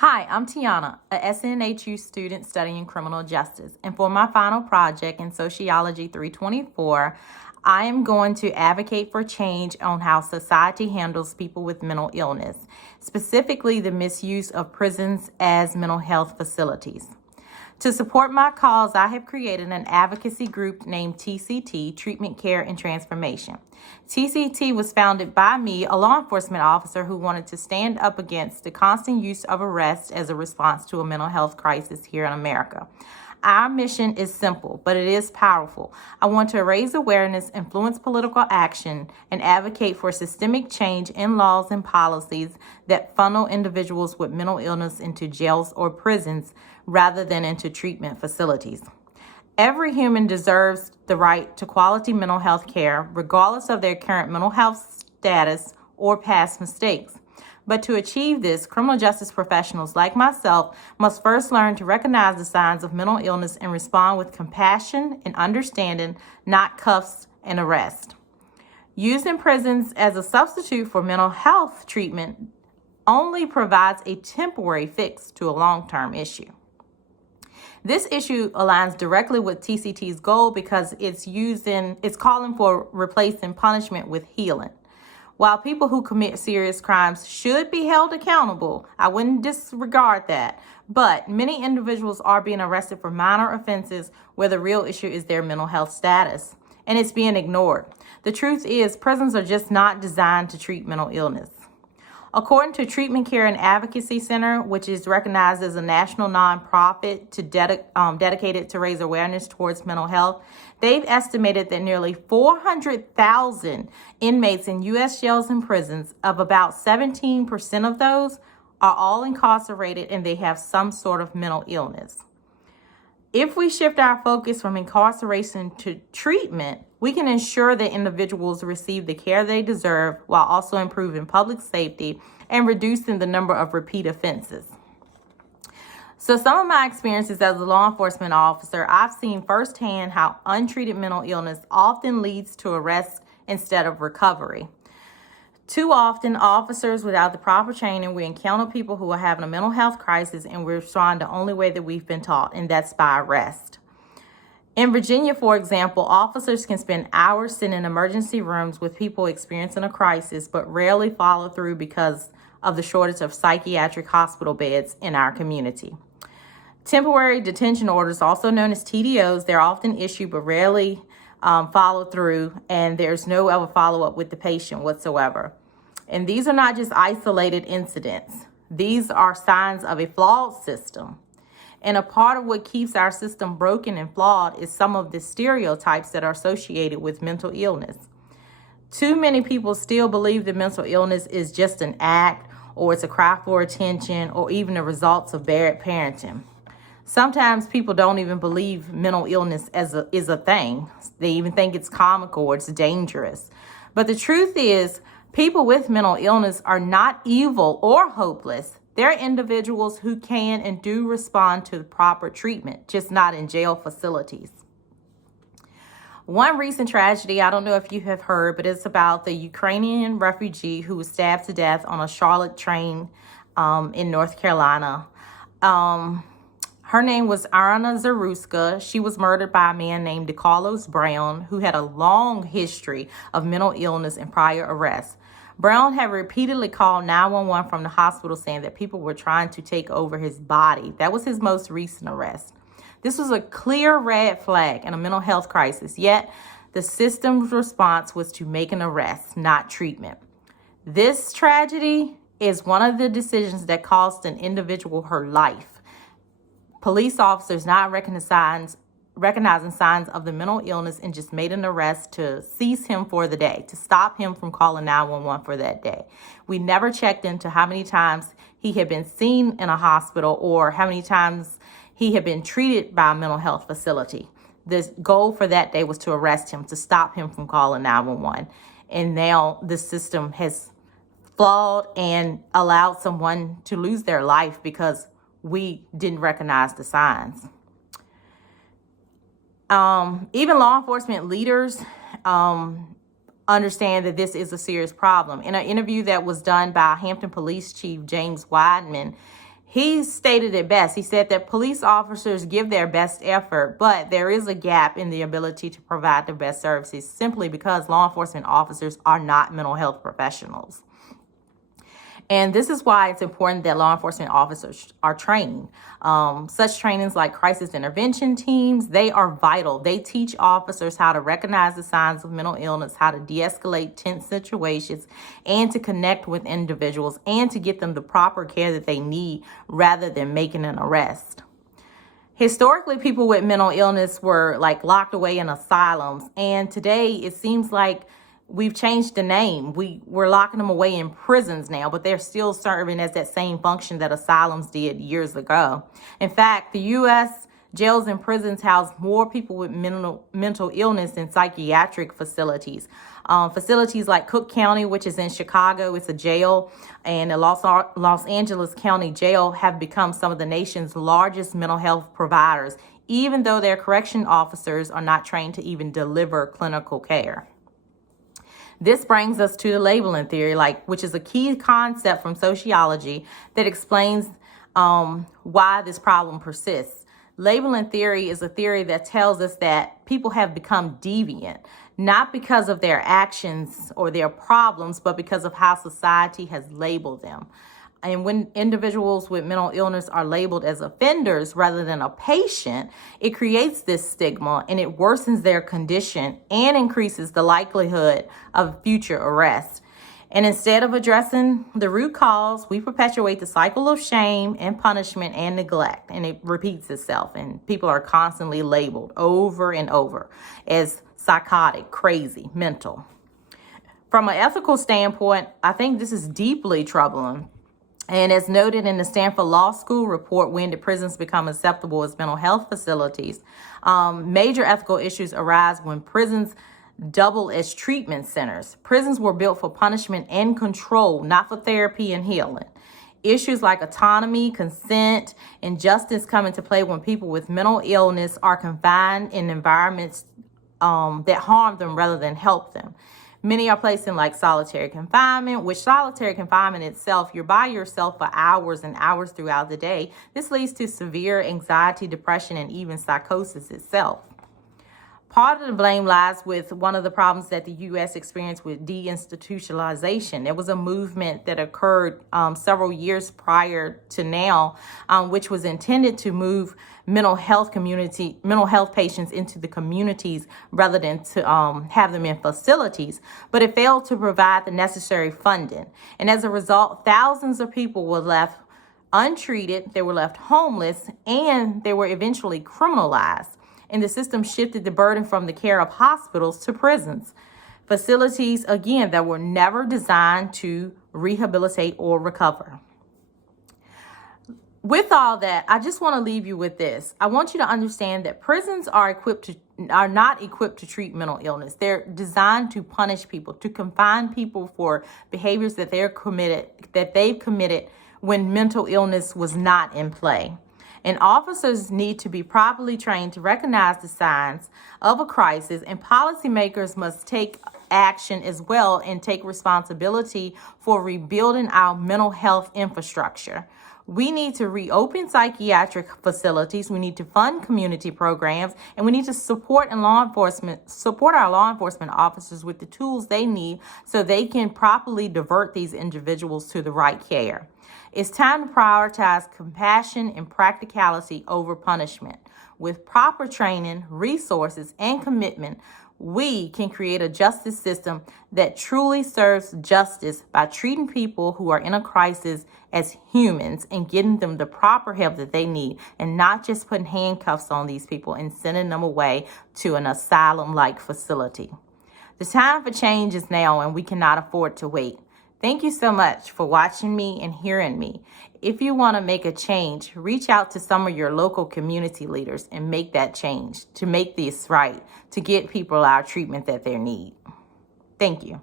Hi, I'm Tiana, a SNHU student studying criminal justice, and for my final project in Sociology 324, I am going to advocate for change on how society handles people with mental illness, specifically the misuse of prisons as mental health facilities. To support my cause, I have created an advocacy group named TCT, Treatment, Care, and Transformation. TCT was founded by me, a law enforcement officer who wanted to stand up against the constant use of arrest as a response to a mental health crisis here in America. Our mission is simple, but it is powerful. I want to raise awareness, influence political action, and advocate for systemic change in laws and policies that funnel individuals with mental illness into jails or prisons rather than into treatment facilities. Every human deserves the right to quality mental health care, regardless of their current mental health status or past mistakes. But to achieve this, criminal justice professionals like myself must first learn to recognize the signs of mental illness and respond with compassion and understanding, not cuffs and arrest. Using prisons as a substitute for mental health treatment only provides a temporary fix to a long-term issue. This issue aligns directly with TCT's goal because it's calling for replacing punishment with healing. While people who commit serious crimes should be held accountable, I wouldn't disregard that. But many individuals are being arrested for minor offenses where the real issue is their mental health status, and it's being ignored. The truth is, prisons are just not designed to treat mental illness. According to Treatment, Care, and Advocacy Center, which is recognized as a national nonprofit dedicated to raise awareness towards mental health, they've estimated that nearly 400,000 inmates in U.S. jails and prisons, of about 17% of those, are all incarcerated and they have some sort of mental illness. If we shift our focus from incarceration to treatment, we can ensure that individuals receive the care they deserve while also improving public safety and reducing the number of repeat offenses. So some of my experiences as a law enforcement officer, I've seen firsthand how untreated mental illness often leads to arrest instead of recovery. Too often, officers without the proper training, we encounter people who are having a mental health crisis and we respond the only way that we've been taught, and that's by arrest. In Virginia, for example, officers can spend hours sitting in emergency rooms with people experiencing a crisis, but rarely follow through because of the shortage of psychiatric hospital beds in our community. Temporary detention orders, also known as TDOs, they're often issued but rarely followed through, and there's no other follow-up with the patient whatsoever. And these are not just isolated incidents. These are signs of a flawed system. And a part of what keeps our system broken and flawed is some of the stereotypes that are associated with mental illness. Too many people still believe that mental illness is just an act, or it's a cry for attention, or even the results of bad parenting. Sometimes people don't even believe mental illness is a thing. They even think it's comical or it's dangerous. But the truth is, people with mental illness are not evil or hopeless. They're individuals who can and do respond to the proper treatment, just not in jail facilities. One recent tragedy, I don't know if you have heard, but it's about the Ukrainian refugee who was stabbed to death on a Charlotte train in North Carolina. Her name was Anna Zaruska. She was murdered by a man named DeCarlos Brown, who had a long history of mental illness and prior arrests. Brown had repeatedly called 911 from the hospital saying that people were trying to take over his body. That was his most recent arrest. This was a clear red flag in a mental health crisis, yet the system's response was to make an arrest, not treatment. This tragedy is one of the decisions that cost an individual her life. Police officers not recognizing signs of the mental illness and just made an arrest to seize him for the day, to stop him from calling 911 for that day. We never checked into how many times he had been seen in a hospital or how many times he had been treated by a mental health facility. The goal for that day was to arrest him, to stop him from calling 911. And now the system has flawed and allowed someone to lose their life because we didn't recognize the signs. Even law enforcement leaders understand that this is a serious problem. In an interview that was done by Hampton Police Chief James Wideman, He stated it best. He said that police officers give their best effort, but there is a gap in the ability to provide the best services simply because law enforcement officers are not mental health professionals. And this is why it's important that law enforcement officers are trained. Such trainings like crisis intervention teams, they are vital. They teach officers how to recognize the signs of mental illness, how to de-escalate tense situations, and to connect with individuals and to get them the proper care that they need rather than making an arrest. Historically, people with mental illness were like locked away in asylums, and today it seems like we've changed the name. We're locking them away in prisons now, but they're still serving as that same function that asylums did years ago. In fact, the U.S. jails and prisons house more people with mental illness than psychiatric facilities. Facilities like Cook County, which is in Chicago, it's a jail, and the Los Angeles County Jail have become some of the nation's largest mental health providers, even though their correction officers are not trained to even deliver clinical care. This brings us to the labeling theory, which is a key concept from sociology that explains why this problem persists. Labeling theory is a theory that tells us that people have become deviant, not because of their actions or their problems, but because of how society has labeled them. And when individuals with mental illness are labeled as offenders rather than a patient, it creates this stigma and it worsens their condition and increases the likelihood of future arrest. And instead of addressing the root cause, we perpetuate the cycle of shame and punishment and neglect, and it repeats itself. And people are constantly labeled over and over as psychotic, crazy, mental. From an ethical standpoint, I think this is deeply troubling. And as noted in the Stanford Law School report, When Did Prisons Become Acceptable as Mental Health Facilities? Major ethical issues arise when prisons double as treatment centers. Prisons were built for punishment and control, not for therapy and healing. Issues like autonomy, consent, and justice come into play when people with mental illness are confined in environments that harm them rather than help them. Many are placed in solitary confinement, which solitary confinement itself, you're by yourself for hours and hours throughout the day. This leads to severe anxiety, depression, and even psychosis itself. Part of the blame lies with one of the problems that the U.S. experienced with deinstitutionalization. There was a movement that occurred several years prior to now, which was intended to move mental health patients into the communities rather than to have them in facilities, but it failed to provide the necessary funding. And as a result, thousands of people were left untreated, they were left homeless, and they were eventually criminalized. And the system shifted the burden from the care of hospitals to prisons. Facilities, again, that were never designed to rehabilitate or recover. With all that, I just want to leave you with this. I want you to understand that prisons are not equipped to treat mental illness. They're designed to punish people, to confine people for behaviors that they've committed when mental illness was not in play. And officers need to be properly trained to recognize the signs of a crisis, and policymakers must take action as well and take responsibility for rebuilding our mental health infrastructure. We need to reopen psychiatric facilities. We need to fund community programs, and we need to support our law enforcement officers with the tools they need so they can properly divert these individuals to the right care. It's time to prioritize compassion and practicality over punishment. With proper training, resources, and commitment, we can create a justice system that truly serves justice by treating people who are in a crisis as humans and getting them the proper help that they need, and not just putting handcuffs on these people and sending them away to an asylum-like facility. The time for change is now, and we cannot afford to wait. Thank you so much for watching me and hearing me. If you want to make a change, reach out to some of your local community leaders and make that change to make this right, to get people our treatment that they need. Thank you.